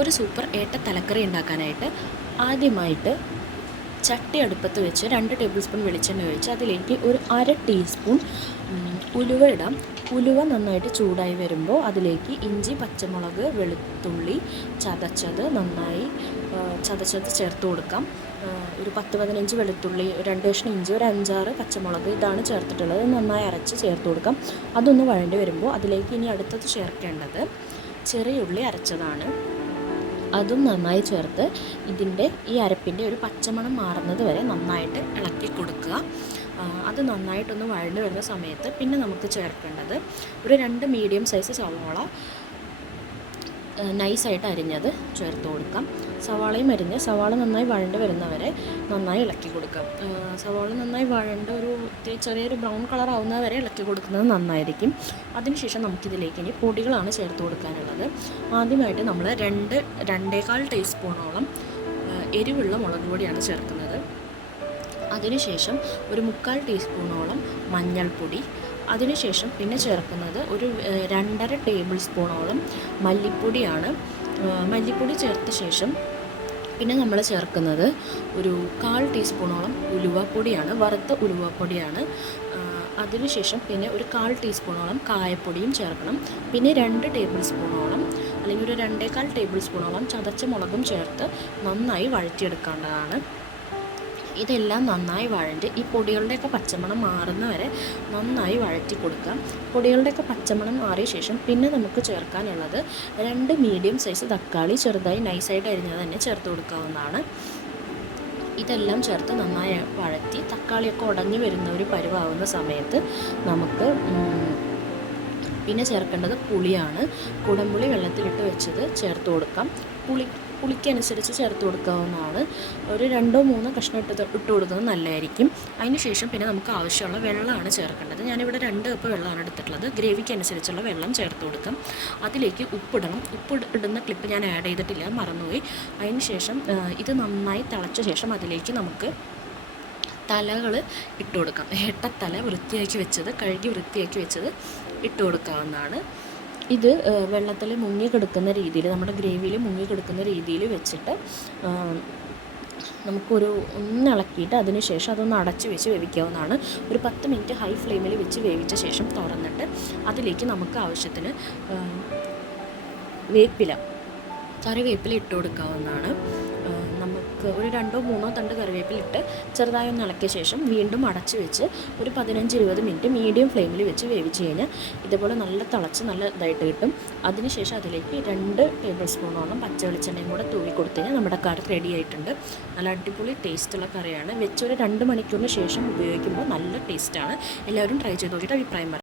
ഒരു സൂപ്പർ ഏട്ട തലക്കറി ഉണ്ടാക്കാനായിട്ട് ആദ്യമായിട്ട് ചട്ടി അടുപ്പത്ത് വെച്ച് 2 ടേബിൾ സ്പൂൺ വെളിച്ചെണ്ണ ഒഴിച്ച് അതിലേക്ക് ഒരു 1/2 ടീസ്പൂൺ ഉലുവ ഇടാം. ഉലുവ നന്നായിട്ട് ചൂടായി വരുമ്പോൾ അതിലേക്ക് ഇഞ്ചി, പച്ചമുളക്, വെളുത്തുള്ളി നന്നായി ചതച്ചത് ചേർത്ത് കൊടുക്കാം. ഒരു 10-15 വെളുത്തുള്ളി, 2 കഷ്ണം ഇഞ്ചി, ഒരു 5-6 പച്ചമുളക് ഇതാണ് ചേർത്തിട്ടുള്ളത്. നന്നായി അരച്ച് ചേർത്ത് കൊടുക്കാം. അതൊന്ന് വഴണ്ടി വരുമ്പോൾ അതിലേക്ക് ഇനി അടുത്തത് ചേർക്കേണ്ടത് ചെറിയ ഉള്ളി അരച്ചതാണ്. അതും നന്നായി ചേർത്ത് ഈ അരപ്പിൻ്റെ ഒരു പച്ചമണം മാറുന്നത് വരെ നന്നായിട്ട് ഇളക്കി കൊടുക്കുക. അത് നന്നായിട്ടൊന്ന് വഴണ്ട് വരുന്ന സമയത്ത് പിന്നെ നമുക്ക് ചേർക്കേണ്ടത് ഒരു 2 മീഡിയം സൈസ് സവാള നൈസായിട്ട് അരിഞ്ഞത് ചേർത്ത് കൊടുക്കാം. സവാള നന്നായി വഴണ്ട് വരുന്നവരെ നന്നായി ഇളക്കി കൊടുക്കാം. സവാള നന്നായി വഴണ്ട് ചെറിയൊരു ബ്രൗൺ കളർ ആവുന്നത് വരെ ഇളക്കി കൊടുക്കുന്നത് നന്നായിരിക്കും. അതിനുശേഷം നമുക്കിതിലേക്ക് ഇനി പൊടികളാണ് ചേർത്ത് കൊടുക്കാനുള്ളത്. ആദ്യമായിട്ട് നമ്മൾ 2-2.25 ടീസ്പൂണോളം എരിവുള്ള മുളക് പൊടിയാണ് ചേർക്കുന്നത്. അതിനുശേഷം ഒരു 3/4 ടീസ്പൂണോളം മഞ്ഞൾപ്പൊടി, അതിനുശേഷം പിന്നെ ചേർക്കുന്നത് ഒരു 2.5 ടേബിൾ സ്പൂണോളം മല്ലിപ്പൊടിയാണ്. മല്ലിപ്പൊടി ചേർത്ത ശേഷം പിന്നെ നമ്മൾ ചേർക്കുന്നത് ഒരു 1/4 ടീസ്പൂണോളം ഉലുവപ്പൊടിയാണ്, വറുത്ത ഉലുവപ്പൊടിയാണ്. അതിനുശേഷം പിന്നെ ഒരു 1/4 ടീസ്പൂണോളം കായപ്പൊടിയും ചേർക്കണം. പിന്നെ 2 ടേബിൾ സ്പൂണോളം അല്ലെങ്കിൽ ഒരു 2.25 ടേബിൾ സ്പൂണോളം ചതച്ച മുളകും ചേർത്ത് നന്നായി വഴറ്റിയെടുക്കേണ്ടതാണ്. ഇതെല്ലാം നന്നായി വഴണ്ട് ഈ പൊടികളുടെയൊക്കെ പച്ചമണം മാറുന്ന വരെ നന്നായി വഴറ്റി കൊടുക്കാം. പൊടികളുടെയൊക്കെ പച്ചമണം മാറിയ ശേഷം പിന്നെ നമുക്ക് ചേർക്കാനുള്ളത് 2 മീഡിയം സൈസ് തക്കാളി ചെറുതായി നൈസായിട്ട് അരിഞ്ഞത് തന്നെ ചേർത്ത് കൊടുക്കാവുന്നതാണ്. ഇതെല്ലാം ചേർത്ത് നന്നായി വഴറ്റി തക്കാളിയൊക്കെ ഉടഞ്ഞു വരുന്ന ഒരു പരുവാകുന്ന സമയത്ത് നമുക്ക് പിന്നെ ചേർക്കേണ്ടത് പുളിയാണ്. കുടംപുളി വെള്ളത്തിലിട്ട് വെച്ചത് ചേർത്ത് കൊടുക്കാം. പുളിക്കനുസരിച്ച് ചേർത്ത് കൊടുക്കാവുന്നതാണ്. ഒരു 2-3 കഷ്ണം ഇട്ട് കൊടുക്കുന്നത് നല്ലതായിരിക്കും. അതിന് ശേഷം പിന്നെ നമുക്ക് ആവശ്യമുള്ള വെള്ളമാണ് ചേർക്കേണ്ടത്. ഞാനിവിടെ 2 കപ്പ് വെള്ളമാണ് എടുത്തിട്ടുള്ളത്. ഗ്രേവിക്ക് അനുസരിച്ചുള്ള വെള്ളം ചേർത്ത് കൊടുക്കാം. അതിലേക്ക് ഉപ്പിടണം. ഇടുന്ന ക്ലിപ്പ് ഞാൻ ആഡ് ചെയ്തിട്ടില്ല, മറന്നുപോയി. അതിന് ശേഷം ഇത് നന്നായി തിളച്ച ശേഷം അതിലേക്ക് നമുക്ക് തലകൾ ഇട്ട് കൊടുക്കാം. ഏട്ടത്തല കഴുകി വൃത്തിയാക്കി വെച്ചത് ഇട്ട് കൊടുക്കാവുന്നതാണ്. ഇത് വെള്ളത്തിൽ മുങ്ങിക്കിടക്കുന്ന രീതിയിൽ, നമ്മുടെ ഗ്രേവിയിൽ മുങ്ങിക്കിടക്കുന്ന രീതിയിൽ വെച്ചിട്ട് നമുക്കൊരു ഇളക്കിയിട്ട് അതിന് ശേഷം അതൊന്ന് അടച്ച് വെച്ച് വേവിക്കാവുന്നതാണ്. ഒരു 10 മിനിറ്റ് ഹൈ ഫ്ലെയിമിൽ വെച്ച് വേവിച്ച ശേഷം തുറന്നിട്ട് അതിലേക്ക് നമുക്ക് ആവശ്യത്തിന് കറിവേപ്പില ഇട്ട് കൊടുക്കാവുന്നതാണ്. നമുക്ക് ഒരു 2-3 തണ്ട് കറിവേപ്പില ഇട്ട് ചെറുതായി ഒന്ന് ഇളക്കിയ ശേഷം വീണ്ടും അടച്ച് വെച്ച് ഒരു 15-20 മിനിറ്റ് മീഡിയം ഫ്ലെയിമിൽ വെച്ച് വേവിച്ച് കഴിഞ്ഞാൽ ഇതുപോലെ നല്ല തിളച്ച് നല്ല ഇതായിട്ട് കിട്ടും. അതിനുശേഷം അതിലേക്ക് 2 ടേബിൾ സ്പൂണോളം പച്ച വെളിച്ചെണ്ണയും കൂടെ തൂവി കൊടുത്തു കഴിഞ്ഞാൽ നമ്മുടെ കറി റെഡി ആയിട്ടുണ്ട്. നല്ല അടിപൊളി ടേസ്റ്റുള്ള കറിയാണ്. വെച്ചൊരു 2 മണിക്കൂറിന് ശേഷം ഉപയോഗിക്കുമ്പോൾ നല്ല ടേസ്റ്റാണ്. എല്ലാവരും ട്രൈ ചെയ്ത് നോക്കിയിട്ട് അഭിപ്രായം പറയാം.